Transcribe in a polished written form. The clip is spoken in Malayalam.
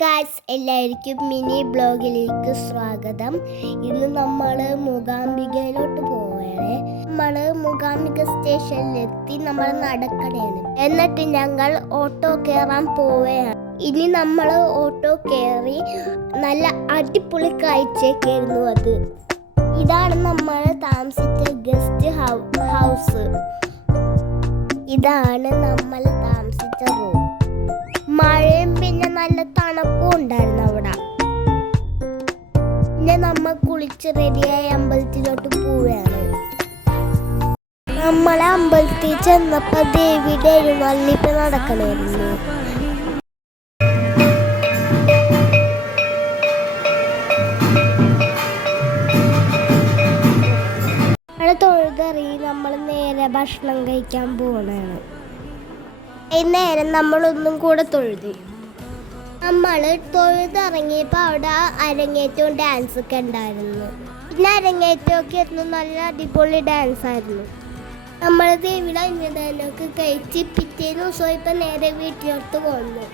ഗായ്സ്, എല്ലാവർക്കും മിനി ബ്ലോഗിലേക്ക് സ്വാഗതം. ഇന്ന് നമ്മൾ മൂകാംബികയിലോട്ട് പോവുകയാണ്. നമ്മൾ മൂകാംബിക സ്റ്റേഷനിലെത്തി നമ്മൾ നടക്കണേണ്. എന്നിട്ട് ഞങ്ങൾ ഓട്ടോ കയറാൻ പോവുകയാണ്. ഇനി നമ്മൾ ഓട്ടോ കയറി നല്ല അടിപൊളി കാഴ്ചയൊക്കെയായിരുന്നു അത്. ഇതാണ് നമ്മൾ താമസിച്ച ഗസ്റ്റ് ഹൗസ്. ഇതാണ് നമ്മൾ താമസിച്ച റൂം. മഴയും പിന്നെ നല്ല തണുപ്പും ഉണ്ടായിരുന്നു അവിടെ. പിന്നെ നമ്മൾ കുളിച്ച് റെഡിയായി അമ്പലത്തിലോട്ട് പോവുകയാണ്. നമ്മളെ അമ്പലത്തിൽ ചെന്നപ്പോ ദേവിയുടെ എഴുന്നള്ളിപ്പ് നടക്കണമായിരുന്നു. അവിടെ തൊഴുതറിയി നമ്മൾ നേരെ ഭക്ഷണം കഴിക്കാൻ പോകണാണ്. നേരം നമ്മളൊന്നും കൂടെ തൊഴുതു. നമ്മൾ തൊഴുതിറങ്ങിയപ്പോൾ അവിടെ അരങ്ങേറ്റവും ഡാൻസൊക്കെ ഉണ്ടായിരുന്നു. പിന്നെ അരങ്ങേറ്റമൊക്കെ ആയിരുന്നു, നല്ല അടിപൊളി ഡാൻസ് ആയിരുന്നു. നമ്മൾ ദേവിയുടെ അന്യദാനമൊക്കെ കഴിച്ച് പിറ്റേ ദിവസം ഇപ്പം നേരെ വീട്ടിലോട്ട് പോന്നു.